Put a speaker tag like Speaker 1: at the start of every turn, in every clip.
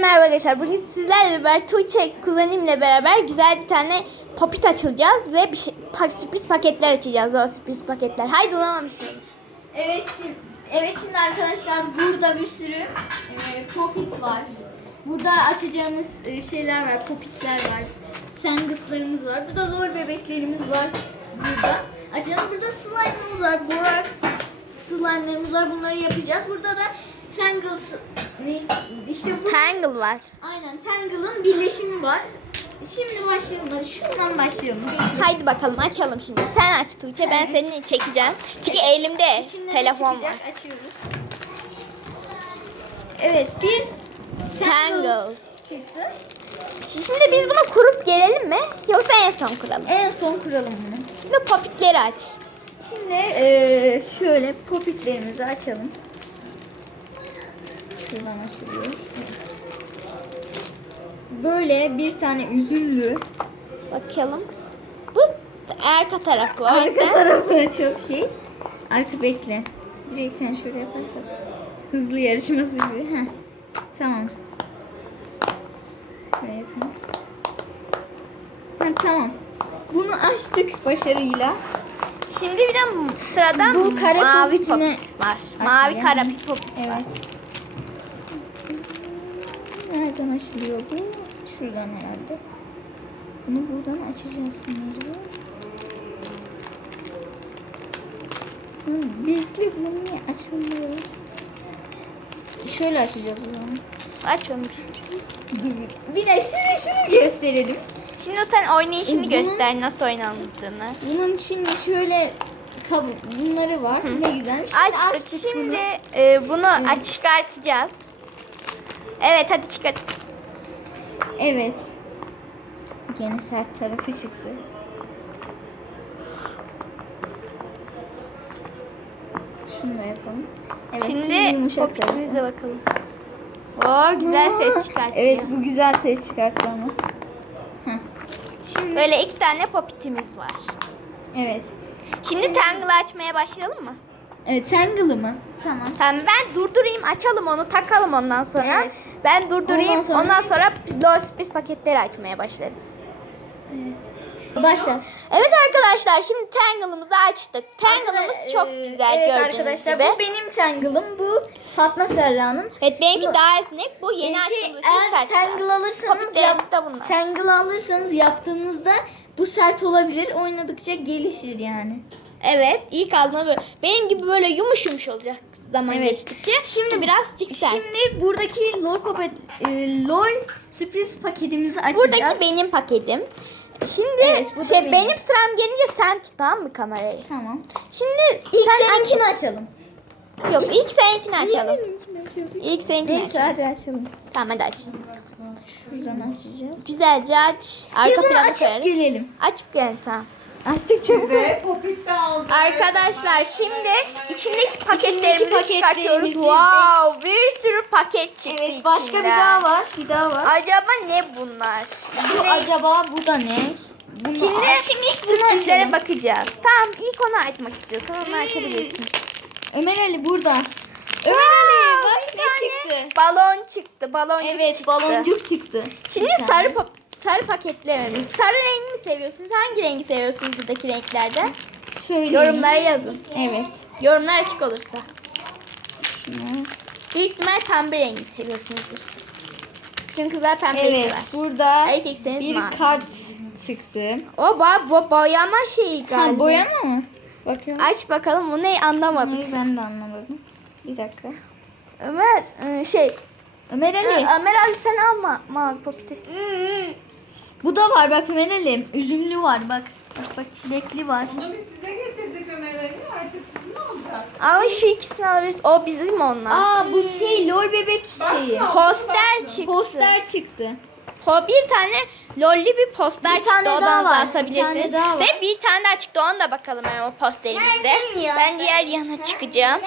Speaker 1: merhaba arkadaşlar. Bugün sizlerle beraber Tuğçe kuzenimle beraber güzel bir tane popit açılacağız ve bir sürpriz paketler açacağız. O sürpriz paketler. Haydi olamamışım.
Speaker 2: Evet şimdi arkadaşlar burada bir sürü popit var. Burada açacağımız şeyler var, popitler var. Sengıslarımız var. Burada lol bebeklerimiz var. Burada slime'ımız var. Borax slime'larımız var. Bunları yapacağız. Burada da
Speaker 1: Tangle var.
Speaker 2: Aynen Tangle'ın birleşimi var. Şimdi başlayalım. Hadi şundan başlayalım.
Speaker 1: Haydi bakalım açalım şimdi. Sen aç Tuğçe, ben seni çekeceğim. Çünkü elimde
Speaker 2: İçinden
Speaker 1: telefon
Speaker 2: çıkacak.
Speaker 1: var.
Speaker 2: Açıyoruz. Evet, bir
Speaker 1: Tangle
Speaker 2: çıktı.
Speaker 1: Şimdi biz bunu kurup gelelim mi? Yoksa en son kuralım.
Speaker 2: En son kuralım bunu.
Speaker 1: Şimdi popitleri aç.
Speaker 2: Şimdi şöyle popitlerimizi açalım. Şuradan açılıyor. Evet. Böyle bir tane üzümlü.
Speaker 1: Bakalım. Bu arka tarafı. O
Speaker 2: Arka
Speaker 1: yüzden
Speaker 2: tarafı çok şey. Arka bekle. Direkt sen şöyle yaparsak. Hızlı yarışması gibi. Heh. Tamam. Şöyle yapayım. Tamam. Bunu açtık başarıyla.
Speaker 1: Şimdi bir de sıradan
Speaker 2: Bu kare
Speaker 1: mavi
Speaker 2: popitini
Speaker 1: popit var.
Speaker 2: açacağım.
Speaker 1: Mavi kare popit var.
Speaker 2: Evet. Nereden açılıyor bu? Şuradan herhalde. Bunu buradan açacağız sanırım. Bekle, bu niye açılmıyor? Şöyle açacağız o zaman.
Speaker 1: Açmamışsın.
Speaker 2: Bir de size şunu gösterelim.
Speaker 1: Şimdi sen oynayışını
Speaker 2: Bunun-
Speaker 1: göster, nasıl oynandığını.
Speaker 2: Bunun şimdi şöyle bunları var. Ne güzelmiş.
Speaker 1: Açtık. Şimdi bunu çıkartacağız. Evet, hadi çıkart.
Speaker 2: Evet. Gene sert tarafı çıktı. Şunu da yapalım. Evet,
Speaker 1: Şimdi
Speaker 2: yumuşak tarafı.
Speaker 1: popitimize bakalım. Oo, güzel ses çıkartıyor.
Speaker 2: Evet, bu güzel ses çıkarttı ama. Heh. Şimdi
Speaker 1: Böyle 2 tane popitimiz var.
Speaker 2: evet.
Speaker 1: Şimdi Tangle'ı açmaya başlayalım mı?
Speaker 2: Evet, Tangle'ı mı? Tamam.
Speaker 1: Tamam, ben durdurayım, açalım onu, takalım ondan sonra.
Speaker 2: Evet.
Speaker 1: Ben durdurayım,
Speaker 2: Ondan sonra-
Speaker 1: LOL sürpriz paketleri açmaya başlarız.
Speaker 2: Evet. Başla.
Speaker 1: Evet arkadaşlar, şimdi Tangle'ımızı açtık. Tangle'ımız çok güzel,
Speaker 2: evet
Speaker 1: gördüğünüz
Speaker 2: arkadaşlar,
Speaker 1: gibi.
Speaker 2: bu benim Tangle'ım. Bu Fatma Serra'nın.
Speaker 1: Evet, benimki
Speaker 2: Bu-
Speaker 1: daha esnek. Bu yeni açtığımız için
Speaker 2: eğer
Speaker 1: sert.
Speaker 2: Tangle alırsanız
Speaker 1: Popitlerimiz de bunlar.
Speaker 2: Tangle alırsanız yaptığınızda bu sert olabilir. Oynadıkça gelişir yani.
Speaker 1: Evet, ilk aldığında böyle benim gibi böyle yumuş yumuş olacak zaman
Speaker 2: Evet.
Speaker 1: geçtikçe. Şimdi birazcık sert.
Speaker 2: Şimdi buradaki LOL sürpriz paketimizi açacağız.
Speaker 1: Buradaki benim paketim. Şimdi
Speaker 2: Evet, bu da benim.
Speaker 1: benim sıram gelince sen tut, tamam mı kamerayı?
Speaker 2: Tamam.
Speaker 1: Şimdi
Speaker 2: İlk
Speaker 1: sen
Speaker 2: seninkini açalım.
Speaker 1: Yok, ilk seninkini açalım.
Speaker 2: Benimkini açalım.
Speaker 1: İlk seninkini
Speaker 2: Neyse,
Speaker 1: açalım.
Speaker 2: hadi açalım.
Speaker 1: Tamam, hadi açalım.
Speaker 2: Şuradan açacağız.
Speaker 1: Güzelce aç.
Speaker 2: Biz
Speaker 1: Arka
Speaker 2: bunu
Speaker 1: plana
Speaker 2: açıp
Speaker 1: koyarız.
Speaker 2: gelelim.
Speaker 1: Açıp gel, tamam.
Speaker 2: Açtık çabuk.
Speaker 3: Ve popit de aldım.
Speaker 1: Arkadaşlar, şimdi içindeki paketlerimizi
Speaker 2: paketlerimizi
Speaker 1: çıkartıyoruz. Wow, bir sürü paket çıktı
Speaker 2: Evet, başka
Speaker 1: içinden.
Speaker 2: bir daha var. Bir daha var.
Speaker 1: Acaba ne bunlar?
Speaker 2: Bu acaba bu da ne? Bunu
Speaker 1: Şimdi
Speaker 2: ilk bunu
Speaker 1: sürprizlere
Speaker 2: açalım.
Speaker 1: bakacağız. Tamam, ilk onu açmak istiyorsan onu açabilirsin.
Speaker 2: Ömer Ali burada. Ömer Ali bak ne çıktı.
Speaker 1: Balon çıktı. Baloncuk
Speaker 2: Evet,
Speaker 1: çıktı.
Speaker 2: baloncuk çıktı.
Speaker 1: Şimdi
Speaker 2: Bir tane.
Speaker 1: sarı paketlerimiz. Sarı rengi mi seviyorsunuz? Hangi rengi seviyorsunuz buradaki renklerden?
Speaker 2: Söyleyeyim.
Speaker 1: Yorumlara yazın.
Speaker 2: Evet.
Speaker 1: Yorumlar açık olursa.
Speaker 2: Şunu.
Speaker 1: Büyük ihtimal pembe rengi seviyorsunuzdur siz. Çünkü kızlar pembe
Speaker 2: Evet,
Speaker 1: sever.
Speaker 2: burada
Speaker 1: Erkekseniz
Speaker 2: bir
Speaker 1: mavi.
Speaker 2: kart çıktı.
Speaker 1: O boyama şeyi galiba.
Speaker 2: Ha, boyama mı? Bakıyorum.
Speaker 1: Aç bakalım, bu ne, anlamadık.
Speaker 2: Hayır, ben de anlamadım. Bir dakika.
Speaker 1: Ömer
Speaker 2: Ömer Ali.
Speaker 1: Ömer Ali sen alma mavi popiti.
Speaker 2: Bu da var bak Ömer Ali. Üzümlü var bak. Bak çilekli var.
Speaker 3: Onu biz size getirdik Ömer Ali. Artık sizin olacak.
Speaker 1: Ama şu ikisini alırız. O bizim onlar.
Speaker 2: Aa, bu şey lol bebek şeyi.
Speaker 1: Poster çıktı.
Speaker 2: Poster çıktı.
Speaker 1: Bir tane lolli bir poster
Speaker 2: Bir
Speaker 1: çıktı.
Speaker 2: tane daha
Speaker 1: Odan
Speaker 2: var.
Speaker 1: asabilirsiniz.
Speaker 2: Bir tane daha var.
Speaker 1: Ve bir tane daha çıktı. Onu da bakalım hemen o posterimizde. Ben diğer yana çıkacağım.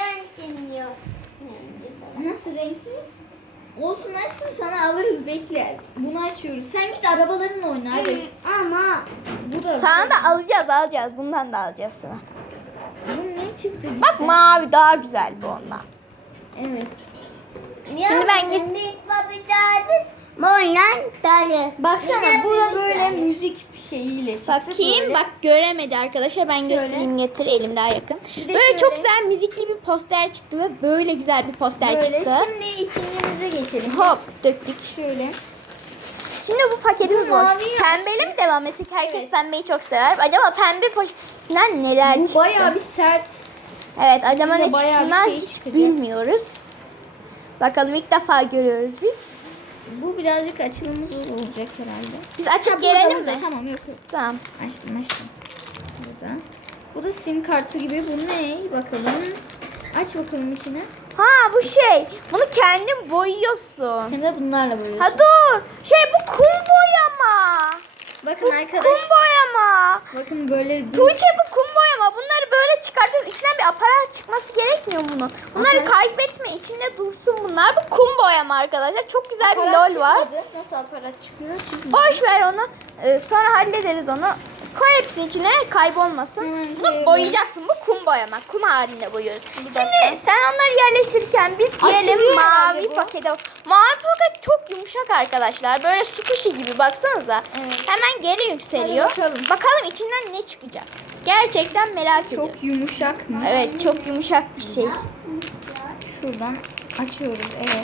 Speaker 2: Nasıl renkli? Olsun aşkım, sana alırız, bekle. Bunu açıyoruz. Sen git arabalarınla oyna hadi. Ama bu da
Speaker 1: Sana da alacağız. Bundan da alacağız sana.
Speaker 2: Bu ne çıktı?
Speaker 1: Bak,
Speaker 2: cidden?
Speaker 1: mavi daha güzel bu ondan.
Speaker 2: Evet.
Speaker 1: Şimdi ben git.
Speaker 2: Boylan tane. Baksana bu da böyle müzik şeyiyle çıktı.
Speaker 1: Bakayım
Speaker 2: böyle.
Speaker 1: bak göremedi arkadaşlar. Ben göstereyim, getir elim daha yakın.
Speaker 2: Bir de
Speaker 1: Böyle
Speaker 2: şöyle.
Speaker 1: çok güzel müzikli bir poster çıktı ve böyle güzel bir poster
Speaker 2: Böyle.
Speaker 1: çıktı.
Speaker 2: Şimdi ikincimize geçelim.
Speaker 1: Hop döktük.
Speaker 2: Şöyle.
Speaker 1: Şimdi bu paketimiz
Speaker 2: Bu
Speaker 1: var.
Speaker 2: mavi
Speaker 1: Pembeli mi devam etsek? Herkes
Speaker 2: Evet.
Speaker 1: pembeyi çok sever. Acaba pembe poşetinden neler
Speaker 2: Bu
Speaker 1: çıktı?
Speaker 2: bayağı bir sert.
Speaker 1: Evet, acaba
Speaker 2: İçinde
Speaker 1: ne
Speaker 2: bayağı bir
Speaker 1: çıktığından
Speaker 2: şey
Speaker 1: hiç
Speaker 2: çıkacak.
Speaker 1: bilmiyoruz. Bakalım, ilk defa görüyoruz biz.
Speaker 2: Bu birazcık açılımı zor olacak herhalde.
Speaker 1: Biz açıp gelelim mi?
Speaker 2: Tamam yok.
Speaker 1: Tamam.
Speaker 2: Açtım. Burada. Bu da sim kartı gibi. Bu ne? Bakalım. Aç bakalım içine.
Speaker 1: Ha, bu şey. Bunu kendin boyuyorsun.
Speaker 2: Hem de bunlarla boyuyorsun.
Speaker 1: Ha dur. Bu kum boyama.
Speaker 2: Bakın
Speaker 1: Kum
Speaker 2: arkadaş.
Speaker 1: boyama.
Speaker 2: Bakın böyle bir
Speaker 1: Tuğçe, bu kum boyama. Bunları böyle çıkartıyoruz. İçinden bir aparat çıkması gerekmiyor bunun. Bunları
Speaker 2: Aparat-
Speaker 1: kaybetme. İçinde dursun bunlar. Bu kum boyama arkadaşlar. Çok güzel bir
Speaker 2: aparat
Speaker 1: lol var.
Speaker 2: çıkmadı. Nasıl aparat çıkıyor?
Speaker 1: Boş ver onu. Sonra hallederiz onu. Koy hepsini içine, kaybolmasın. Bunu
Speaker 2: koyalım.
Speaker 1: boyayacaksın. Bu kum boyama. Kum halinde boyuyoruz. Şimdi sen onları yerleştirirken biz
Speaker 2: Açılıyor
Speaker 1: gelelim
Speaker 2: herhalde
Speaker 1: mavi
Speaker 2: bu.
Speaker 1: pakete. Mavi paket çok yumuşak arkadaşlar. Böyle su kuşu gibi, baksanıza.
Speaker 2: Evet.
Speaker 1: Hemen geri yükseliyor.
Speaker 2: Hadi bakalım.
Speaker 1: Bakalım içinden ne çıkacak. Gerçekten merak ediyorum.
Speaker 2: Çok yumuşak mı?
Speaker 1: Evet, çok yumuşak bir şey.
Speaker 2: Şuradan açıyoruz. Evet.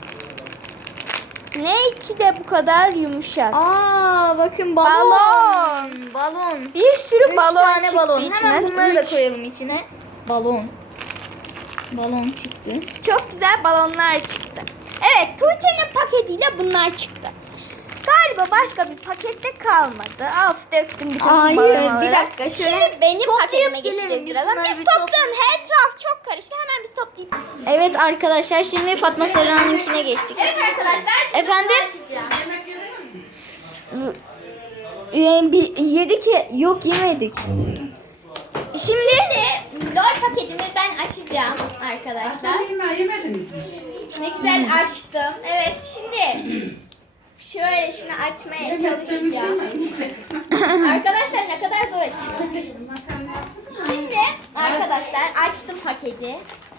Speaker 1: Ne ki de bu kadar yumuşak.
Speaker 2: Aa bakın balon.
Speaker 1: Balon.
Speaker 2: Balon.
Speaker 1: Bir sürü
Speaker 2: 3
Speaker 1: balon
Speaker 2: tane
Speaker 1: çıktı
Speaker 2: balon.
Speaker 1: içinden.
Speaker 2: Hemen bunları da
Speaker 1: Üç.
Speaker 2: koyalım içine. Balon. Balon çıktı.
Speaker 1: Çok güzel balonlar çıktı. Evet, Tuğçe'nin paketiyle bunlar çıktı. Galiba başka bir pakette kalmadı. Of, döktüm bütün
Speaker 2: Hayır,
Speaker 1: balonları.
Speaker 2: bir dakika, şöyle
Speaker 1: Şimdi benim
Speaker 2: toplayıp
Speaker 1: paketime
Speaker 2: gelelim.
Speaker 1: geçeceğiz
Speaker 2: Biz
Speaker 1: birazdan.
Speaker 2: bunları
Speaker 1: Biz
Speaker 2: bir
Speaker 1: toplayalım. Her taraf çok karıştı. Hemen biz toplayıp.
Speaker 2: Evet arkadaşlar şimdi Fatma Serra'nınkine geçtik.
Speaker 1: Evet arkadaşlar. Şimdi
Speaker 2: Efendim?
Speaker 1: bunu açacağım.
Speaker 2: Yedik ya. Yok yemedik.
Speaker 1: Şimdi LOL paketimi ben açacağım arkadaşlar.
Speaker 3: Yemediniz mi?
Speaker 1: Ne güzel açtım. Evet, şimdi şöyle şunu açmaya çalışacağım. Arkadaşlar ne kadar zor açılıyor. Şimdi arkadaşlar açtım paketi.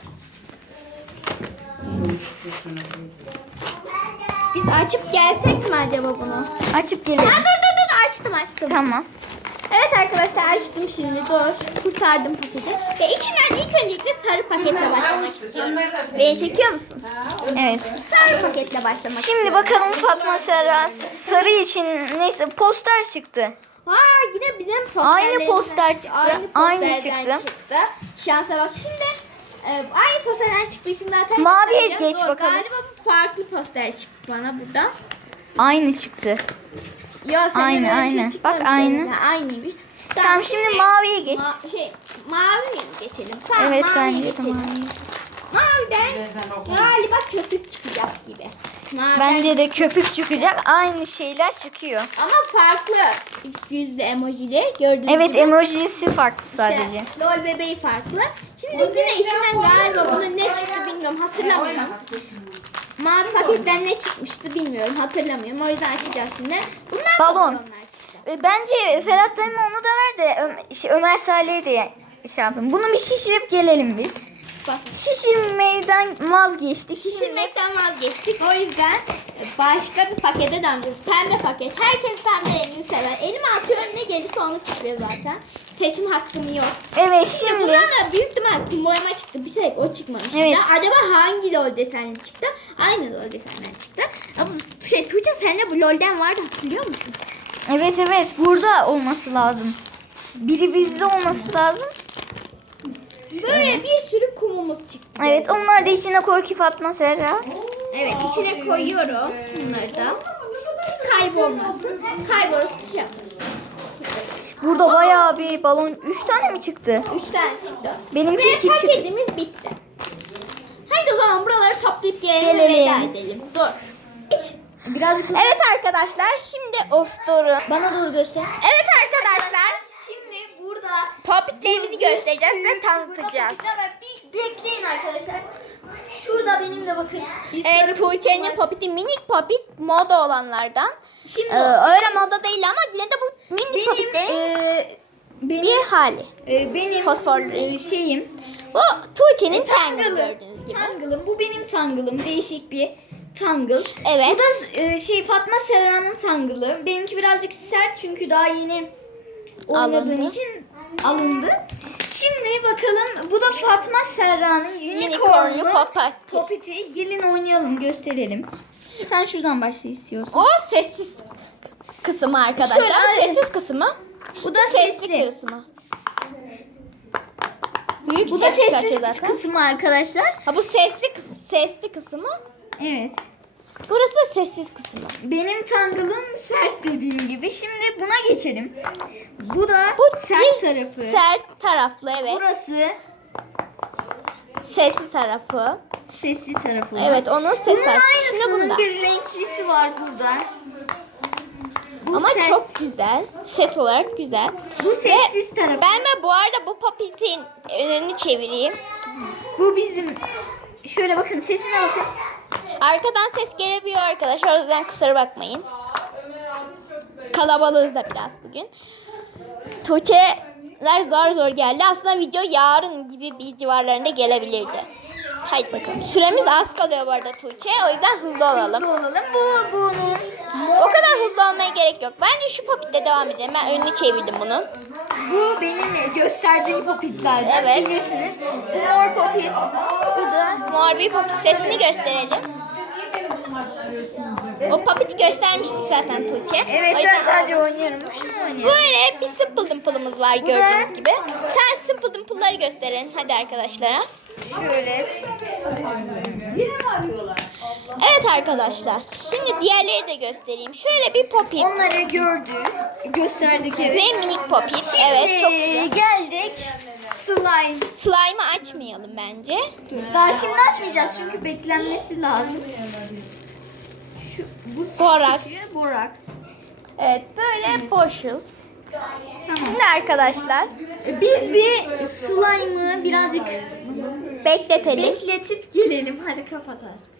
Speaker 1: Biz açıp gelsek mi acaba bunu?
Speaker 2: Açıp gelelim.
Speaker 1: Ha, dur açtım.
Speaker 2: Tamam.
Speaker 1: Evet arkadaşlar, açtım şimdi, dur. Kurtardım paketi. Ve içinden ilk öncelikle sarı paketle başlamak istiyorum. Beni çekiyor musun?
Speaker 2: Evet.
Speaker 1: Sarı paketle başlamak
Speaker 2: Şimdi bakalım Fatma Serra sarı için neyse poster çıktı.
Speaker 1: Ha, yine bizim posterlerimizden
Speaker 2: Aynı poster çıktı. Aynı
Speaker 1: posterden
Speaker 2: çıktı.
Speaker 1: Şansa bak şimdi. Aynı posterden çıktığı için zaten
Speaker 2: Maviye
Speaker 1: göstereceğim.
Speaker 2: geç
Speaker 1: Doğru,
Speaker 2: bakalım.
Speaker 1: Galiba bu farklı poster çıktı bana buradan.
Speaker 2: Aynı çıktı.
Speaker 1: Yo, senin
Speaker 2: Aynı,
Speaker 1: öyle bir şey
Speaker 2: aynı.
Speaker 1: çıkmamış
Speaker 2: Bak, aynı.
Speaker 1: öyle. Aynıymış.
Speaker 2: Tamam şimdi maviye geç.
Speaker 1: Mavi geçelim. Tamam,
Speaker 2: Evet
Speaker 1: maviye
Speaker 2: bence de
Speaker 1: geçelim.
Speaker 2: mavi.
Speaker 1: Maviden galiba köpük çıkacak gibi. Maviden,
Speaker 2: Bence de köpük çıkacak. Aynı şeyler çıkıyor.
Speaker 1: ama farklı yüzlü emojili gördüğünüz
Speaker 2: Evet
Speaker 1: gibi.
Speaker 2: emojisi farklı sadece.
Speaker 1: İşte, LOL bebeği farklı. Şimdi yine içinden galiba bunun ne çıktı bilmiyorum, hatırlamıyorum. Mavi paketten ne çıkmıştı bilmiyorum, hatırlamıyorum. O yüzden açacağız şimdi. Bunlar da
Speaker 2: Balon.
Speaker 1: balonlar çıktı.
Speaker 2: Bence Ferhat dayıma onu da ver de Ömer Salih'e de şey yapın. Bunu bir şişirip gelelim biz.
Speaker 1: Bak,
Speaker 2: Şişirmeden vazgeçtik.
Speaker 1: şişirmekten vazgeçtik. O yüzden başka bir pakete damlıyoruz. Pembe paket. Herkes pembe rengini sever. Elime atıyorum, ne gelirse onu çıkıyor zaten. Seçim hakkım yok.
Speaker 2: Evet şimdi
Speaker 1: Buna da büyük ihtimal kum boyama çıktı. Bir tek o çıkmamış.
Speaker 2: Evet.
Speaker 1: Ya acaba hangi LOL desenli çıktı? Aynı LOL desenler çıktı. Ama Tuğçe, sende bu LOL'den vardı, hatırlıyor musun?
Speaker 2: evet burada olması lazım. Biri bizde olması lazım.
Speaker 1: Böyle bir sürü kumumuz çıktı.
Speaker 2: Evet onları da içine koy ki Fatma Serra.
Speaker 1: Evet, içine koyuyorum bunları da. Kaybolmasın. Kaybolursa şey yaparız.
Speaker 2: Burada bayağı bir balon. 3 tane mi çıktı?
Speaker 1: 3 tane çıktı.
Speaker 2: Benimki
Speaker 1: Ve
Speaker 2: 2 çıktı.
Speaker 1: paketimiz bitti. Haydi o zaman buraları toplayıp gelelim.
Speaker 2: Gelelim.
Speaker 1: Veda edelim. Dur. Hiç.
Speaker 2: Birazcık
Speaker 1: Evet arkadaşlar, şimdi of durun.
Speaker 2: bana doğru göster.
Speaker 1: Evet arkadaşlar,
Speaker 2: Şimdi burada
Speaker 1: popitlerimizi göstereceğiz ve tanıtacağız.
Speaker 2: Bekleyin arkadaşlar. Şurada benim de bakın. Bir sarı
Speaker 1: Evet, Tuğçe'nin
Speaker 2: var.
Speaker 1: popiti minik popit, moda olanlardan.
Speaker 2: Şimdi
Speaker 1: Öyle moda değil ama yine de bu minik
Speaker 2: benim
Speaker 1: popitlerin
Speaker 2: benim
Speaker 1: bir hali.
Speaker 2: benim
Speaker 1: Fosforlu.
Speaker 2: şeyim.
Speaker 1: Bu Tuğçe'nin tangle'ı
Speaker 2: Tangle'ım.
Speaker 1: gördüğünüz gibi.
Speaker 2: Tangle'ım. Bu benim tangle'ım. Değişik bir Tangle.
Speaker 1: Evet.
Speaker 2: Bu da Fatma Serra'nın Tangle'ı. Benimki birazcık sert çünkü daha yeni oynadığım
Speaker 1: Alındı.
Speaker 2: için alındı. Şimdi bakalım, bu da Fatma Serra'nın
Speaker 1: Unicorn'lu
Speaker 2: Unicorn'lu
Speaker 1: Popit.
Speaker 2: Popit'i. Gelin oynayalım, gösterelim. Sen şuradan başla istiyorsan.
Speaker 1: O sessiz kısmı arkadaşlar.
Speaker 2: Şöyle, aynen.
Speaker 1: Sessiz kısmı.
Speaker 2: Bu da
Speaker 1: Sesli
Speaker 2: sesli.
Speaker 1: kısmı. Büyük
Speaker 2: Bu da
Speaker 1: ses çıkartıyor
Speaker 2: sessiz
Speaker 1: zaten.
Speaker 2: kısmı arkadaşlar.
Speaker 1: Ha bu sesli kısmı.
Speaker 2: Evet.
Speaker 1: Burası da sessiz kısmı.
Speaker 2: Benim Tangle'ım sert dediğim gibi. Şimdi buna geçelim. Bu da
Speaker 1: Bu
Speaker 2: sert
Speaker 1: bir
Speaker 2: tarafı.
Speaker 1: Sert taraflı evet.
Speaker 2: Burası
Speaker 1: Sesli tarafı.
Speaker 2: sesli tarafı.
Speaker 1: Evet onun ses
Speaker 2: Bunun
Speaker 1: tarafı. Şimdi
Speaker 2: aynısının
Speaker 1: bunda.
Speaker 2: bir renklisi var burada. Bu
Speaker 1: Ama
Speaker 2: ses.
Speaker 1: çok güzel. Ses olarak güzel.
Speaker 2: Bu sessiz tarafı.
Speaker 1: Ben de bu arada bu Popit'in önünü çevireyim.
Speaker 2: Bu bizim. Şöyle bakın, sesine bakın.
Speaker 1: Arkadan ses gelebiliyor arkadaşlar. O yüzden kusura bakmayın. Kalabalığız da biraz bugün. Tuğçe'ler zor geldi. Aslında video yarın gibi bir civarlarında gelebilirdi. Haydi bakalım. Süremiz az kalıyor bu arada Tuğçe. O yüzden hızlı olalım.
Speaker 2: Hızlı olalım. Bunun
Speaker 1: O kadar hızlı olmaya gerek yok. Bence şu Popit'le devam edelim. Ben önünü çevirdim bunun.
Speaker 2: Bu benim gösterdiğim popitlerden.
Speaker 1: Evet.
Speaker 2: Bilirsiniz. Bu mor popit. Bu da
Speaker 1: Mor bir Popit sesini gösterelim. O Popit'i göstermiştik zaten Tuğçe.
Speaker 2: evet,
Speaker 1: O
Speaker 2: ben
Speaker 1: yüzden-
Speaker 2: sadece oynuyorum. Şunu oynuyorum.
Speaker 1: Böyle bir Simple Dimple'ımız var
Speaker 2: Bu
Speaker 1: gördüğünüz
Speaker 2: da-
Speaker 1: gibi. Sen Simple Dimple'ları gösterin hadi arkadaşlara.
Speaker 2: Şöyle.
Speaker 1: Evet arkadaşlar. Şimdi diğerleri de göstereyim. Şöyle bir Popit
Speaker 2: Onları gördük. Gösterdik, evet.
Speaker 1: ve minik Popit. Evet çok güzel.
Speaker 2: Geldik slime.
Speaker 1: Slime'ı açmayalım bence.
Speaker 2: Dur, daha şimdi açmayacağız çünkü beklenmesi lazım. Bu
Speaker 1: Borax.
Speaker 2: Borax.
Speaker 1: Evet böyle boşuz.
Speaker 2: Tamam.
Speaker 1: Şimdi arkadaşlar
Speaker 2: Biz bir slime'ı birazcık
Speaker 1: bekletelim.
Speaker 2: bekletip gelelim. Hadi kapat artık.